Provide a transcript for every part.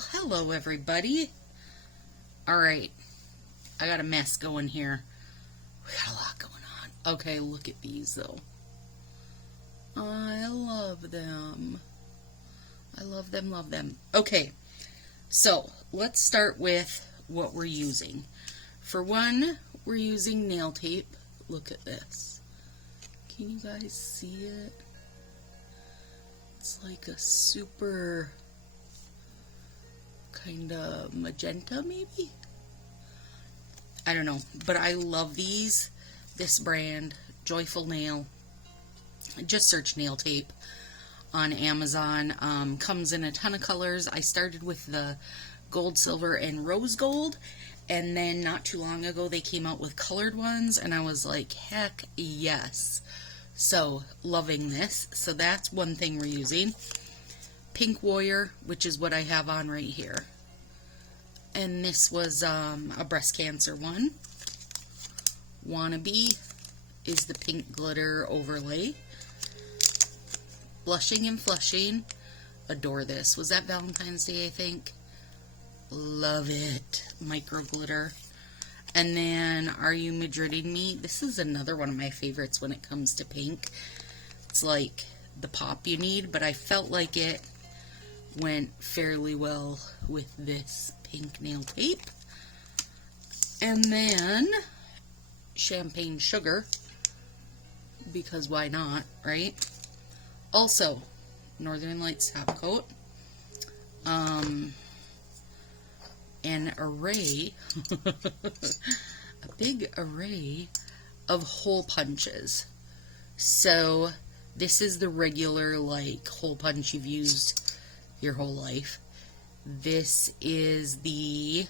Well, hello everybody. Alright, I got a mess going here. We got a lot going on. Okay, look at these though. I love them. I love them, love them. Okay, so let's start with what we're using. For one, we're using nail tape. Look at this. Can you guys see it? It's like a super kind of magenta, maybe? I don't know, but I love these. This brand, Joyful Nail. Just search nail tape on Amazon. Comes in a ton of colors. I started with the gold, silver, and rose gold, and then not too long ago they came out with colored ones, and I was like, heck yes. So, loving this. So that's one thing we're using. Pink Warrior, which is what I have on right here. And this was a breast cancer one. Wannabe is the pink glitter overlay. Blushing and Flushing. Adore this. Was that Valentine's Day, I think? Love it. Micro glitter. And then Are You Madridding Me? This is another one of my favorites when it comes to pink. It's like the pop you need, but I felt like it went fairly well with this pink nail tape. And then Champagne Sugar, because why not, right? Also, Northern Lights top coat. An array, a big array of hole punches. So this is the regular like hole punch you've used your whole life. This is the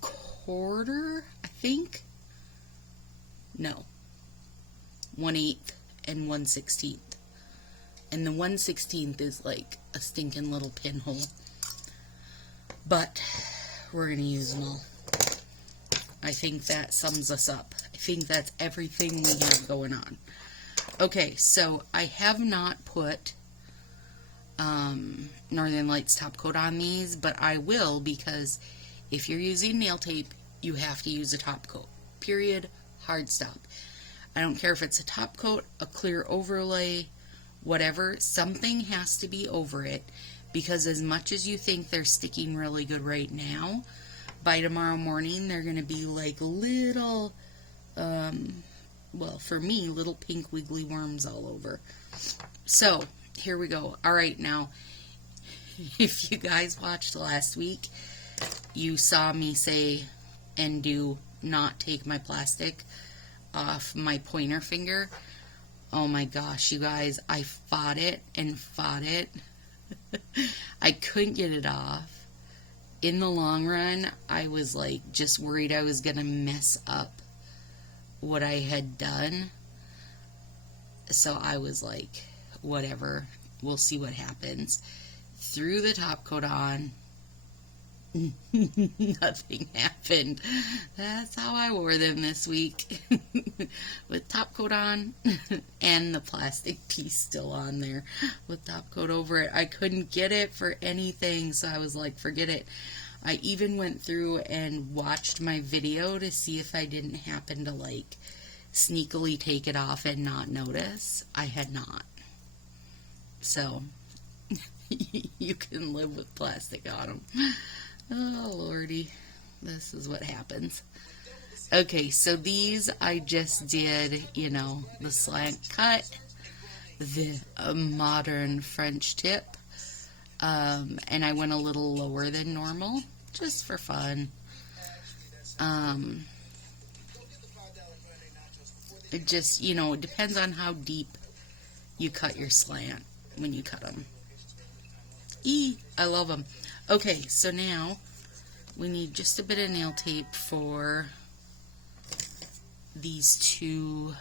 quarter, I think. No, 1/8 and 1/16. And the 1/16 is like a stinking little pinhole. But we're going to use them all. I think that sums us up. I think that's everything we have going on. Okay, so I have not put Northern Lights top coat on these, but I will, because if you're using nail tape, you have to use a top coat. Period. Hard stop. I don't care if it's a top coat, a clear overlay, whatever. Something has to be over it. Because as much as you think they're sticking really good right now, by tomorrow morning they're going to be like little, well, for me, little pink wiggly worms all over. So, here we go. Alright, now, if you guys watched last week, you saw me say and do not take my plastic off my pointer finger. Oh my gosh, you guys, I fought it and fought it. I couldn't get it off. In the long run, I was like just worried I was gonna mess up what I had done. So I was like, whatever, we'll see what happens. Threw the top coat on. Nothing happened. That's how I wore them this week. With top coat on and the plastic piece still on there with top coat over it. I couldn't get it for anything, so I was like, forget it. I even went through and watched my video to see if I didn't happen to like sneakily take it off and not notice. I had not. So you can live with plastic on them. Oh, Lordy. This is what happens. Okay, so these I just did, you know, the slant cut, the modern French tip, and I went a little lower than normal, just for fun. It just, you know, it depends on how deep you cut your slant when you cut them. I love them. Okay, so now we need just a bit of nail tape for these two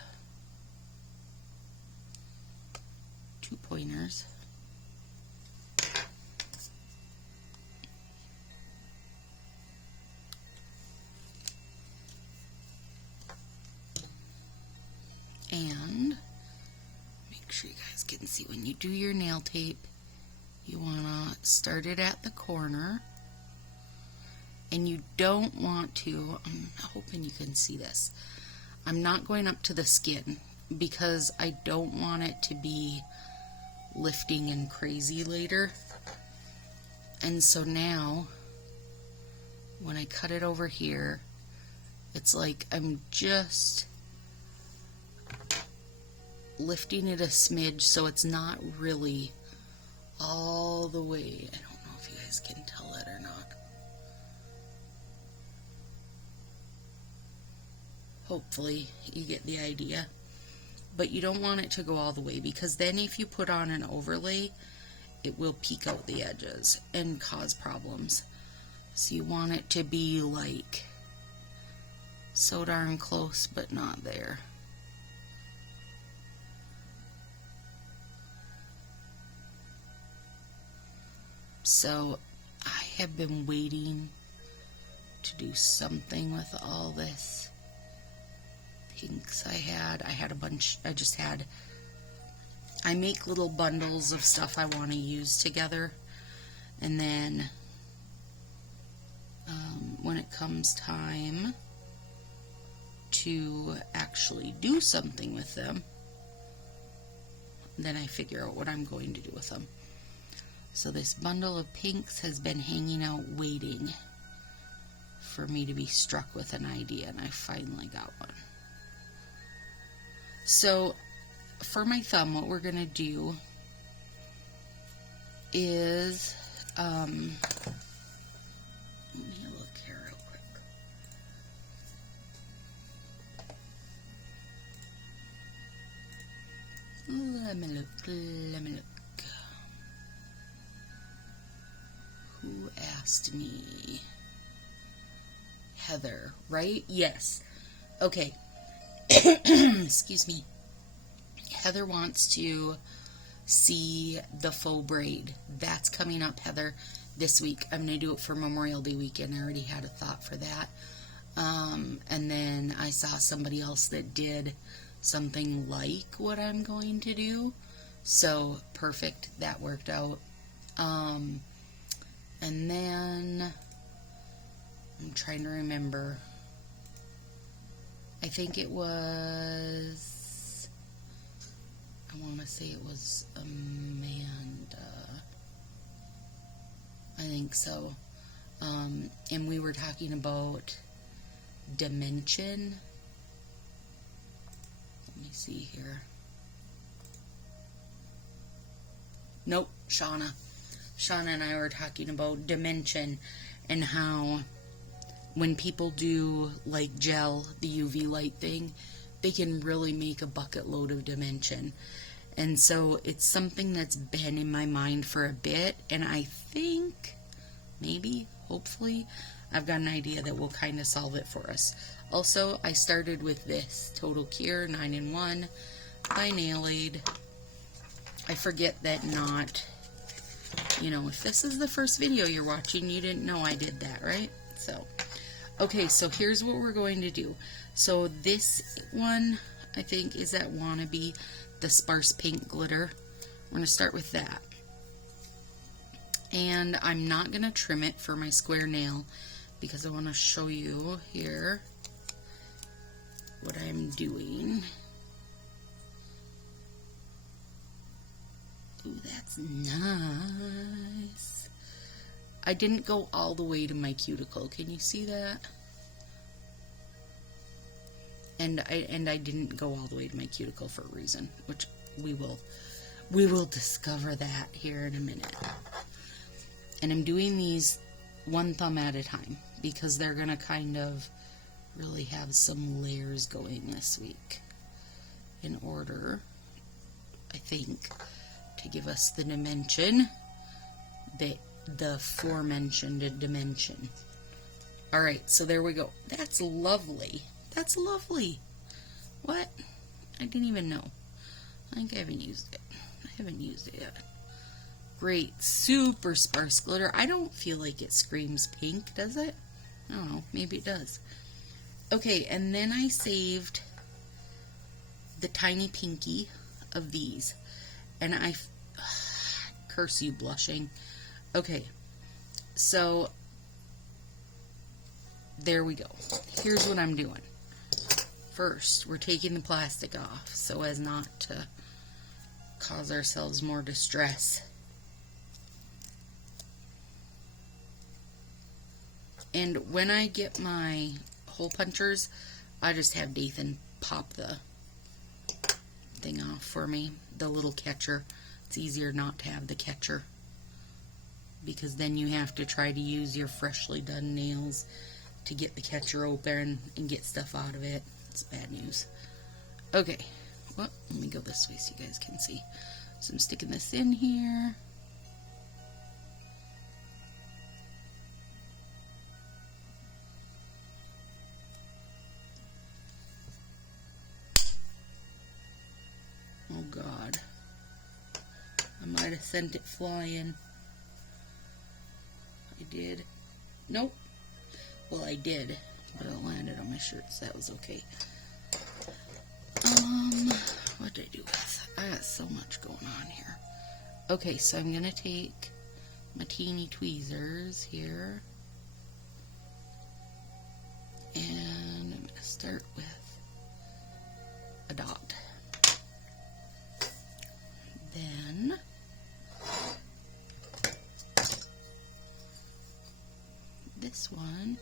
pointers. And make sure you guys can see when you do your nail tape, You want to start it at the corner. And you don't want to, I'm hoping you can see this. I'm not going up to the skin because I don't want it to be lifting and crazy later. And so now, when I cut it over here, it's like I'm just lifting it a smidge so it's not really all the way. I don't know if you guys can tell that or not. Hopefully you get the idea. But you don't want it to go all the way, because then if you put on an overlay, it will peek out the edges and cause problems. So you want it to be like so darn close, but not there. So I have been waiting to do something with all this pinks I had a bunch. I make little bundles of stuff I want to use together, and then when it comes time to actually do something with them, then I figure out what I'm going to do with them. So this bundle of pinks has been hanging out waiting for me to be struck with an idea, and I finally got one. So for my thumb, what we're going to do is, let me look here real quick. Let me look. Who asked me? Heather, right? Yes. Okay. Excuse me. Heather wants to see the faux braid. That's coming up, Heather, this week. I'm going to do it for Memorial Day weekend. I already had a thought for that. And then I saw somebody else that did something like what I'm going to do. So, perfect. That worked out. And then I'm trying to remember. I think it was, I want to say it was Amanda. I think so. And we were talking about dimension. Let me see here. Nope, Shauna. Shauna and I were talking about dimension and how when people do like gel, the UV light thing, they can really make a bucket load of dimension. And so it's something that's been in my mind for a bit, and I think, maybe, hopefully, I've got an idea that will kind of solve it for us. Also, I started with this Total Cure 9-in-1 by Nail Aid. I forget that not, you know, if this is the first video you're watching, you didn't know I did that, right? So, okay, so here's what we're going to do. So this one, I think, is that Wannabe, the Sparse Pink Glitter. We're going to start with that. And I'm not going to trim it for my square nail because I want to show you here what I'm doing. Ooh, that's nice. I didn't go all the way to my cuticle. Can you see that? And I didn't go all the way to my cuticle for a reason, which we will discover that here in a minute. And I'm doing these one thumb at a time because they're gonna kind of really have some layers going this week in order, I think, to give us the dimension, the aforementioned dimension. Alright, so there we go. That's lovely. That's lovely. What? I didn't even know. I think I haven't used it. I haven't used it yet. Great. Super sparse glitter. I don't feel like it screams pink, does it? I don't know. Maybe it does. Okay, and then I saved the tiny pinky of these. And I Curse you, blushing. Okay, so there we go. Here's what I'm doing. First, we're taking the plastic off so as not to cause ourselves more distress. And when I get my hole punchers, I just have Dathan pop the thing off for me, the little catcher. It's easier not to have the catcher, because then you have to try to use your freshly done nails to get the catcher open and get stuff out of it. It's bad news. Okay, well, let me go this way so you guys can see. So I'm sticking this in here. Oh God, I might have sent it flying. I did. Nope. Well, I did, but it landed on my shirt, so that was okay. What did I do with? I got so much going on here. Okay, so I'm gonna take my teeny tweezers here, and I'm gonna start with a dot. Then this one,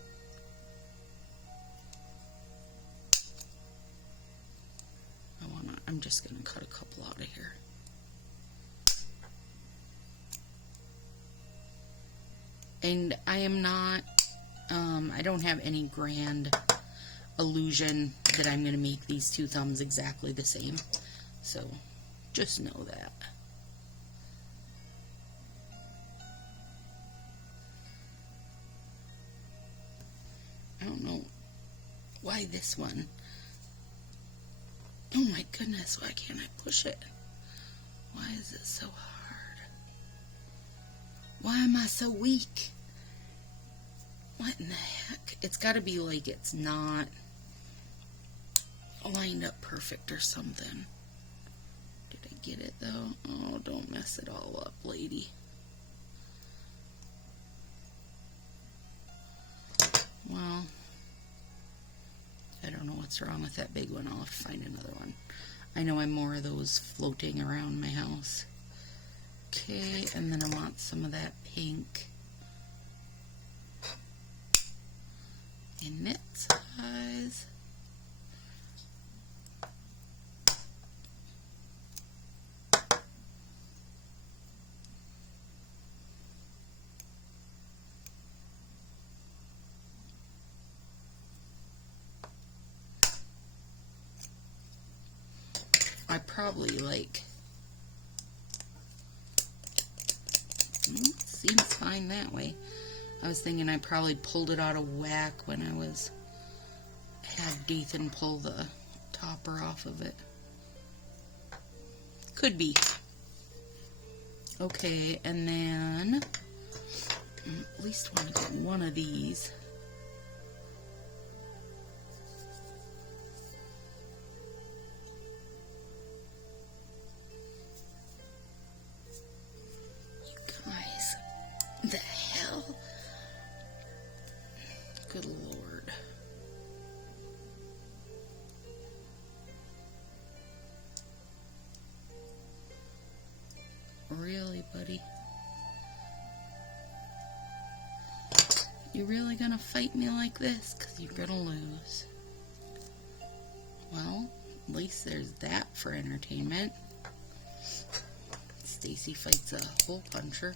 I'm just gonna cut a couple out of here. And I am not, I don't have any grand illusion that I'm gonna make these two thumbs exactly the same. So just know that. I don't know why this one. Oh my goodness, why can't I push it? Why is it so hard? Why am I so weak? What in the heck? It's got to be like it's not lined up perfect or something. Did I get it though? Oh, don't mess it all up, lady. Well, I don't know what's wrong with that big one. I'll have to find another one. I know I'm more of those floating around my house. Okay, and then I want some of that pink in knit size. I probably seems fine that way. I was thinking I probably pulled it out of whack when I had Dathan pull the topper off of it. Could be. Okay, and then at least want to get one of these. The hell? Good Lord. Really, buddy? You really gonna fight me like this? 'Cause you're gonna lose. Well, at least there's that for entertainment. Stacy fights a hole puncher.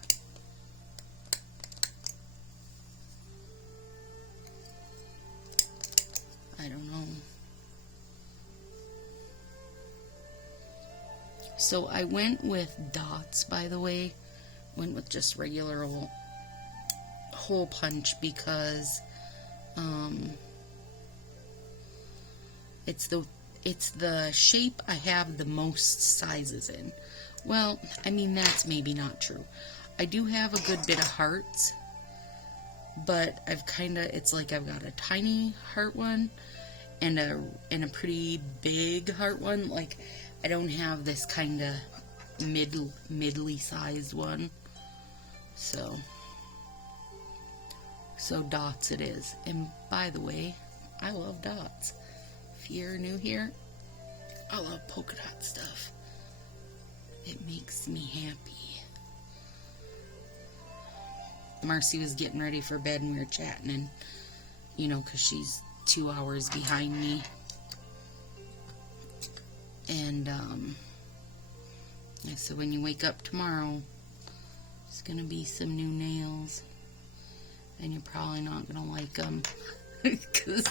I don't know. So I went with dots, by the way. Went with just regular old hole punch because it's the shape I have the most sizes in. Well, I mean, that's maybe not true. I do have a good bit of hearts, but it's like I've got a tiny heart one and a pretty big heart one. Like, I don't have this kind of midly sized one. So dots it is. And by the way, I love dots. If you're new here, I love polka dot stuff. It makes me happy. Marcy was getting ready for bed and we were chatting, and because she's 2 hours behind me. And I said, when you wake up tomorrow, there's going to be some new nails. And you're probably not going to like them. Because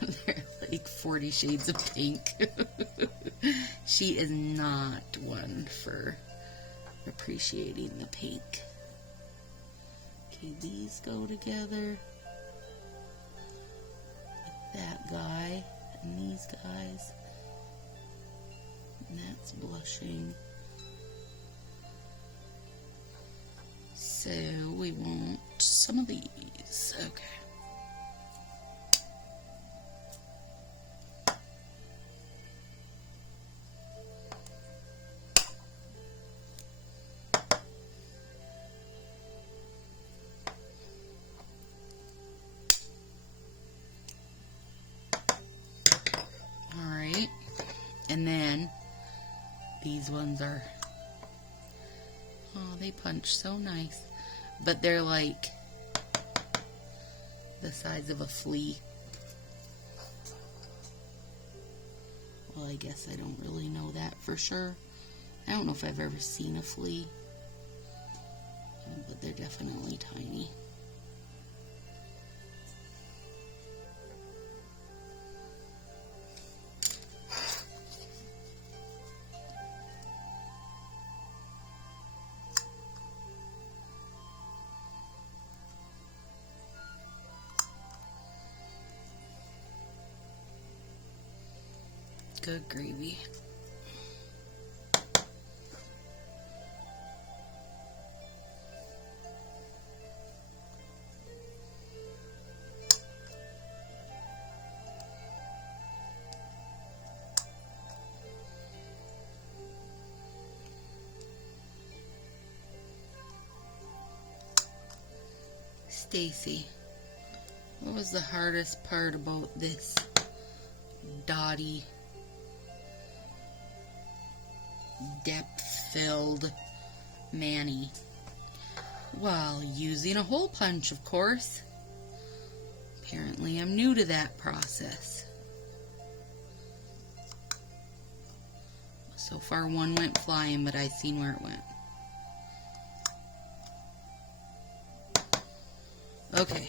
they're like 40 shades of pink. She is not one for appreciating the pink. Okay, these go together. Like that guy and these guys. And that's blushing. So we want some of these. Okay. Alright. And then these ones are, oh, they punch so nice. But they're like the size of a flea. Well, I guess I don't really know that for sure. I don't know if I've ever seen a flea. But they're definitely tiny. Good gravy. Stacy, what was the hardest part about this dotty, depth-filled mani? Well, using a hole punch, of course. Apparently I'm new to that process. So far one went flying, but I seen where it went. Okay.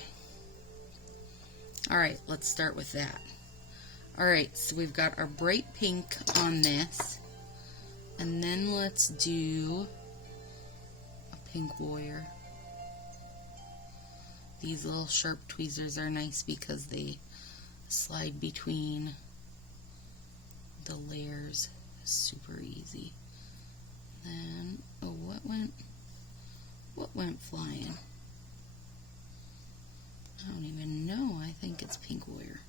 Alright, let's start with that. Alright, so we've got our bright pink on this. And then let's do a pink warrior. These little sharp tweezers are nice because they slide between the layers super easy. Then, oh, what went flying? I don't even know. I think it's pink warrior.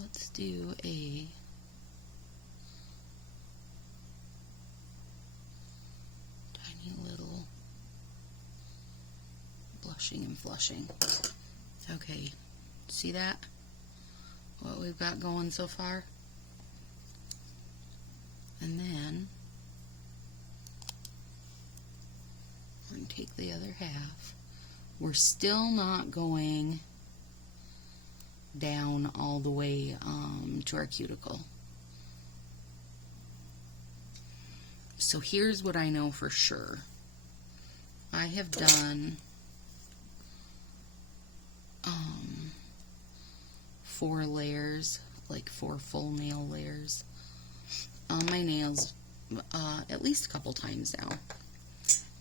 Let's do a tiny little blushing and flushing. Okay, see that? What we've got going so far? And then we're going to take the other half. We're still not going down all the way to our cuticle. So here's what I know for sure. I have done 4 layers, like 4 full nail layers on my nails at least a couple times now.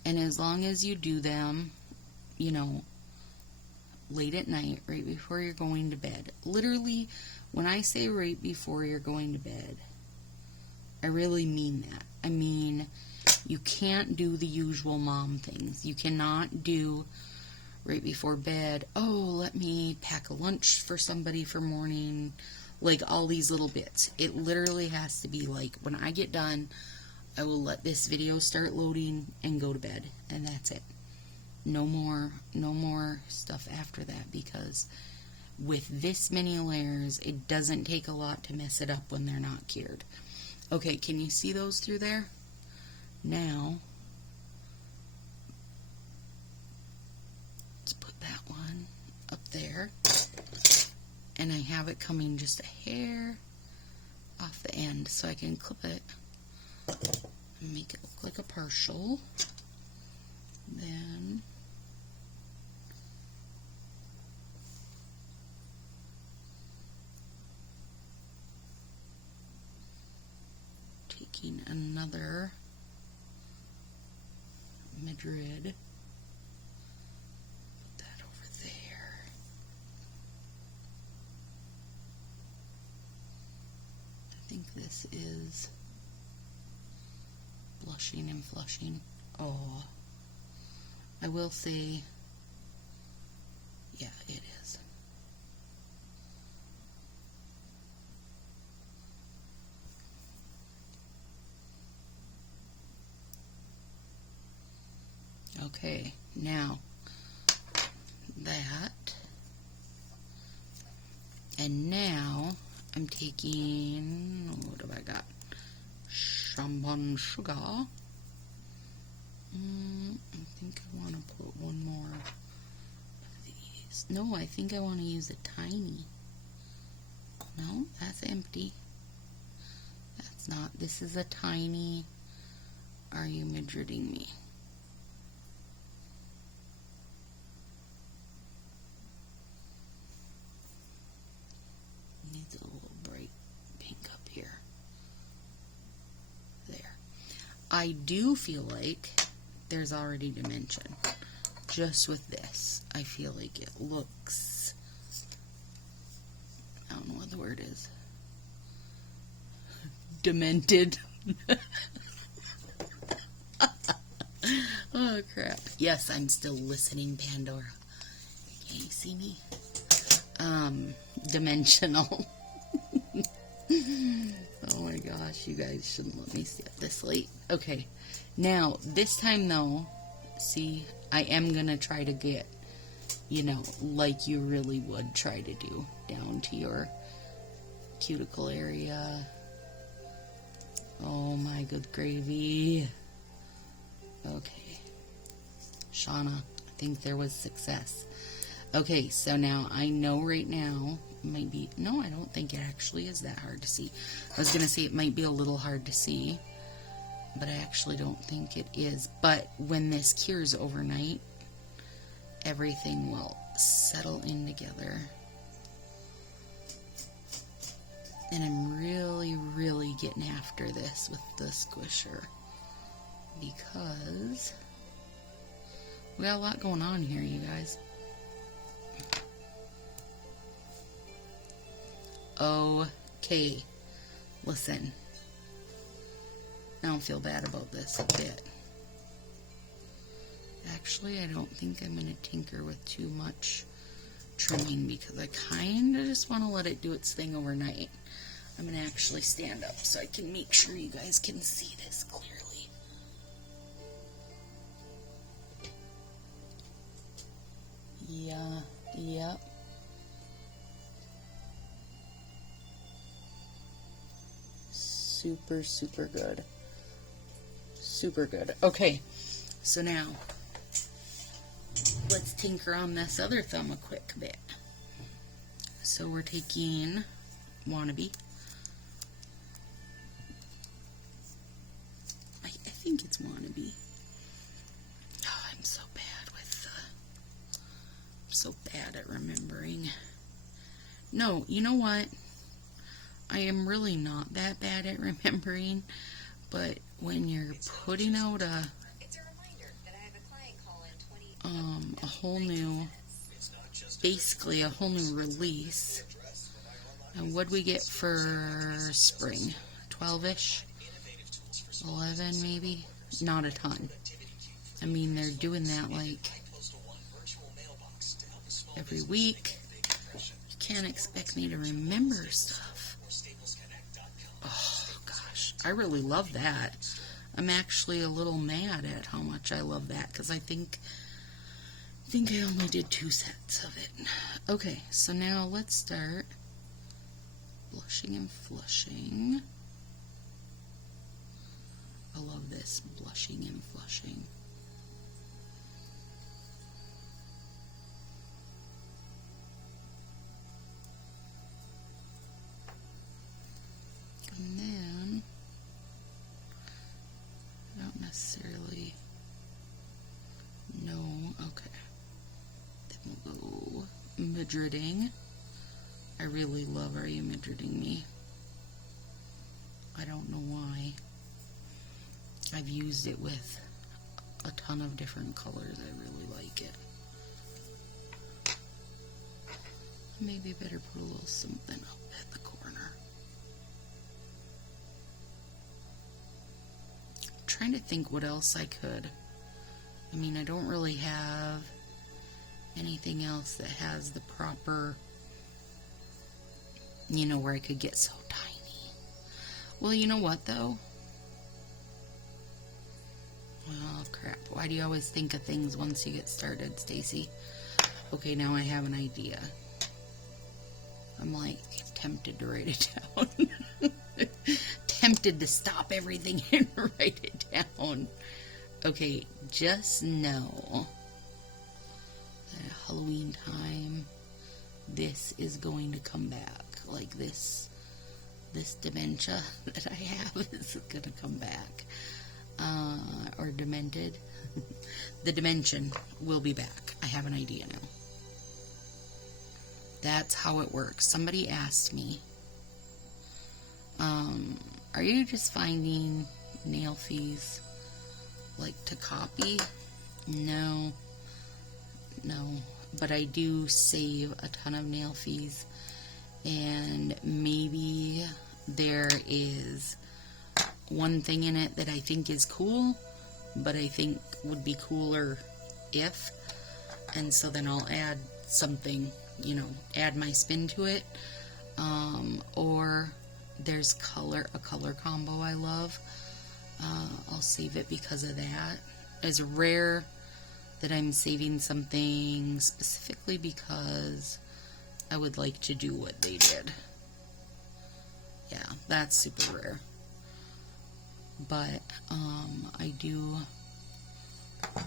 And as long as you do them, you know, late at night, right before you're going to bed. Literally, when I say right before you're going to bed, I really mean that. I mean, you can't do the usual mom things. You cannot do right before bed, oh, let me pack a lunch for somebody for morning, like all these little bits. It literally has to be like, when I get done, I will let this video start loading and go to bed, and that's it. No more stuff after that, because with this many layers, it doesn't take a lot to mess it up when they're not cured. Okay, can you see those through there? Now, let's put that one up there, and I have it coming just a hair off the end, so I can clip it and make it look like a partial. Then taking another Madrid, put that over there. I think this is blushing and flushing. Oh, I will say, yeah, it is. Okay, now that, and now I'm taking, what have I got? Champagne sugar. I think I want to put one more of these. No, I think I want to use a tiny. No, that's empty. That's not. This is a tiny. Are you Madriding me? Needs a little bright pink up here. There. I do feel like there's already dimension. Just with this, I feel like it looks, I don't know what the word is. Demented. Oh crap. Yes, I'm still listening, Pandora. Can you see me? Dimensional. Oh my gosh, you guys shouldn't let me stay up this late. Okay, now this time though, see, I am gonna try to get, you know, like you really would try to do, down to your cuticle area. Oh my good gravy. Okay, Shauna, I think there was success. Okay, so now I know right now, maybe, no, I don't think it actually is that hard to see. I was going to say it might be a little hard to see, but I actually don't think it is. But when this cures overnight, everything will settle in together. And I'm really, really getting after this with the squisher, because we got a lot going on here, you guys. Okay, listen, I don't feel bad about this a bit. Actually, I don't think I'm going to tinker with too much trimming, because I kind of just want to let it do its thing overnight. I'm going to actually stand up so I can make sure you guys can see this clearly. Yeah, yep. Super, super good. Super good. Okay, so now let's tinker on this other thumb a quick bit. So we're taking Wannabe. I think it's Wannabe. Oh, I'm so bad with I'm so bad at remembering. No, you know what? I am really not that bad at remembering, but when you're putting out a whole new, basically a whole new release, and what we get for spring? 12-ish? 11 maybe? Not a ton. I mean, they're doing that like every week. You can't expect me to remember stuff. Oh gosh, I really love that. I'm actually a little mad at how much I love that, because I think I only did 2 sets of it. Okay, so now let's start blushing and flushing. I love this, blushing and flushing. And then, I don't necessarily know, okay. Then we'll go Madriding. I really love Are You Madriding Me? I don't know why. I've used it with a ton of different colors. I really like it. Maybe I better put a little something up at the corner. I'm trying to think what else I could. I mean, I don't really have anything else that has the proper, you know, where I could get so tiny. Well, you know what, though? Oh, crap. Why do you always think of things once you get started, Stacy? Okay, now I have an idea. I'm like tempted to write it down. Tempted to stop everything and write it down. Okay, just know that at Halloween time, this is going to come back. Like this dementia that I have is going to come back. Or demented. The dimension will be back. I have an idea now. That's how it works. Somebody asked me, are you just finding nail fees like to copy? No, but I do save a ton of nail fees, and maybe there is one thing in it that I think is cool, but I think would be cooler if, and so then I'll add something, you know, add my spin to it, or there's a color combo I love. I'll save it because of that. It's rare that I'm saving something specifically because I would like to do what they did. Yeah, that's super rare. But, I do,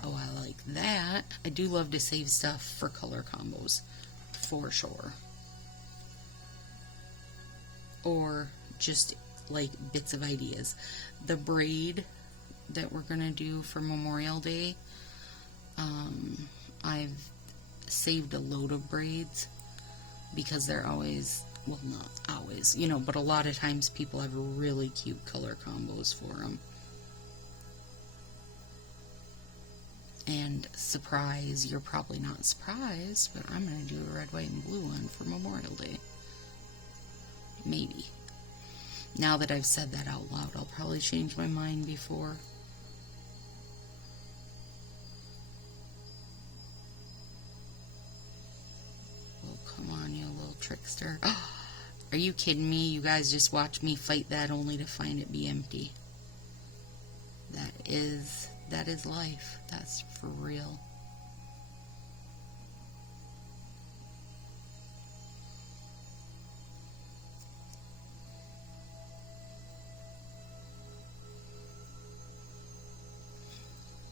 oh, I like that. I do love to save stuff for color combos, for sure. Or just, like, bits of ideas. The braid that we're gonna do for Memorial Day, I've saved a load of braids because they're always, well, not always, you know, but a lot of times people have really cute color combos for them. And surprise, you're probably not surprised, but I'm going to do a red, white, and blue one for Memorial Day. Maybe. Now that I've said that out loud, I'll probably change my mind before. Oh, come on, you little trickster. Oh, are you kidding me? You guys just watch me fight that only to find it be empty. That is life. That's for real.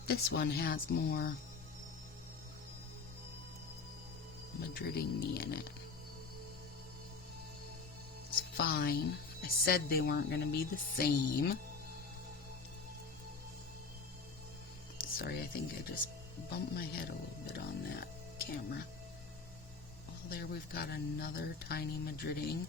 This one has more Madriding me in it. It's fine. I said they weren't going to be the same. Sorry, I think I just bumped my head a little bit on that camera. Well, there we've got another tiny Madriding.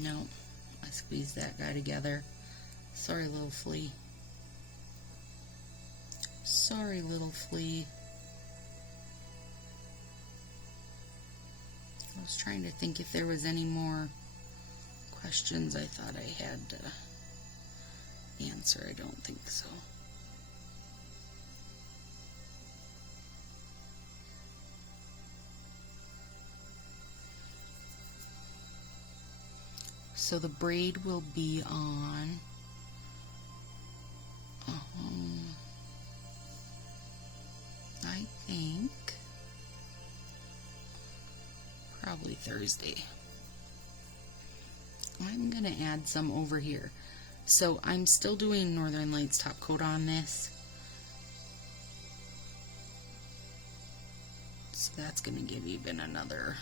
No, I squeezed that guy together. Sorry, little flea. Sorry, little flea. I was trying to think if there was any more questions I thought I had to answer. I don't think so. So the braid will be on I think probably Thursday. I'm gonna add some over here. So I'm still doing Northern Lights top coat on this. So that's gonna give even another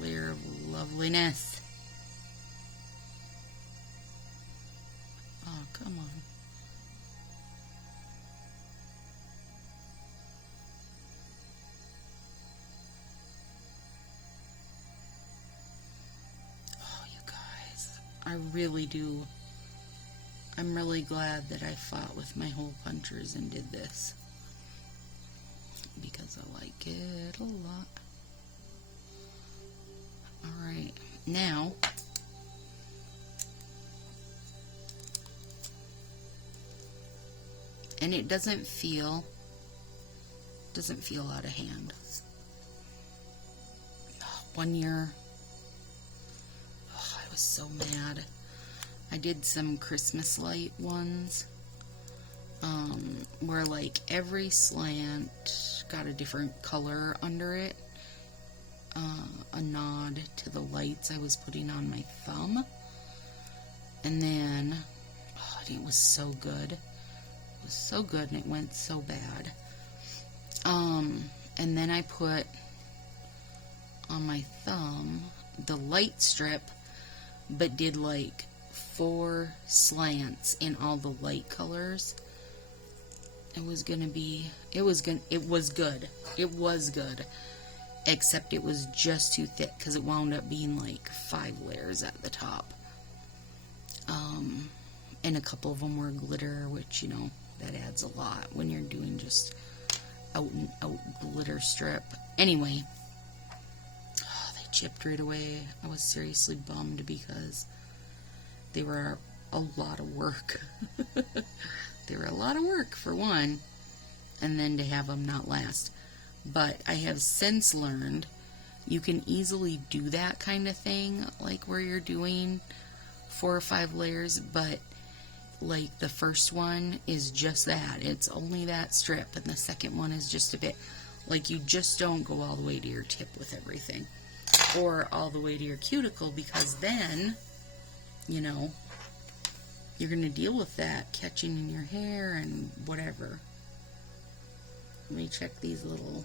layer of loveliness. Oh, come on. Oh, you guys, I really do. I'm really glad that I fought with my hole punchers and did this, because I like it a lot. Alright, now and it doesn't feel out of hand. One year, I was so mad. I did some Christmas light ones, where like every slant got a different color under it, a nod to the lights I was putting on my thumb. And then it was so good. It was so good, and it went so bad. And then I put on my thumb the light strip, but did like 4 slants in all the light colors. It was good. Except it was just too thick, because it wound up being like 5 layers at the top. And a couple of them were glitter, which, you know, that adds a lot when you're doing just out and out glitter strip. Anyway, they chipped right away. I was seriously bummed because they were a lot of work. They were a lot of work, for one, and then to have them not last. But I have since learned you can easily do that kind of thing, like where you're doing 4 or 5 layers, but like the first one is just that. It's only that strip, and the second one is just a bit. Like, you just don't go all the way to your tip with everything, or all the way to your cuticle, because then, you know, you're going to deal with that catching in your hair and whatever. Let me check these little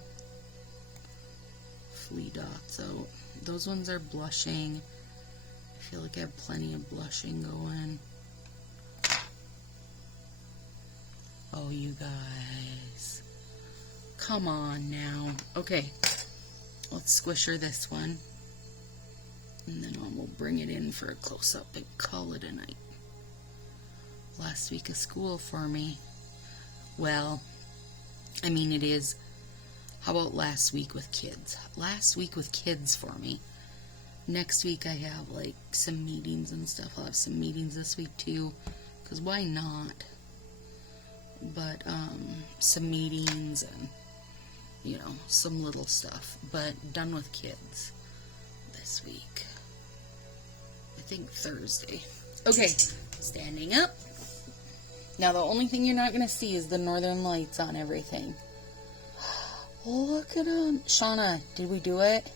flea dots out. Those ones are blushing. I feel like I have plenty of blushing going. Oh, you guys. Come on now. Okay. Let's squish her this one. And then we'll bring it in for a close-up and call it a night. Last week of school for me. Well, I mean, it is. How about last week with kids? Last week with kids for me. Next week I have, like, some meetings and stuff. I'll have some meetings this week, too. Because why not? But, some meetings and, you know, some little stuff. But done with kids this week. I think Thursday. Okay, standing up. Now, the only thing you're not going to see is the Northern Lights on everything. Look at them. Shauna, did we do it?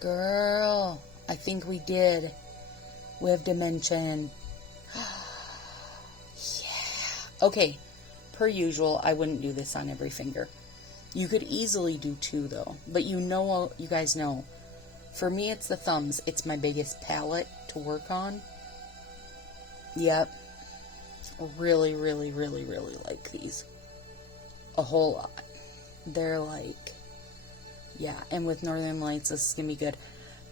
Girl, I think we did. We have dimension. Yeah. Okay, per usual, I wouldn't do this on every finger. You could easily do 2, though. But you know, you guys know, for me, it's the thumbs. It's my biggest palette to work on. Yep. Really, really, really, really like these. A whole lot. They're like, yeah, and with Northern Lights, this is going to be good.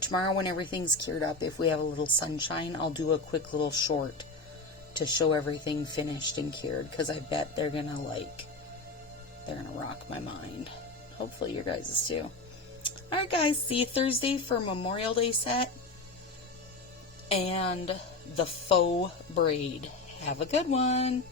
Tomorrow, when everything's cured up, if we have a little sunshine, I'll do a quick little short to show everything finished and cured, because I bet they're going to rock my mind. Hopefully your guys' too. Alright guys, see you Thursday for Memorial Day set and the faux braid. Have a good one.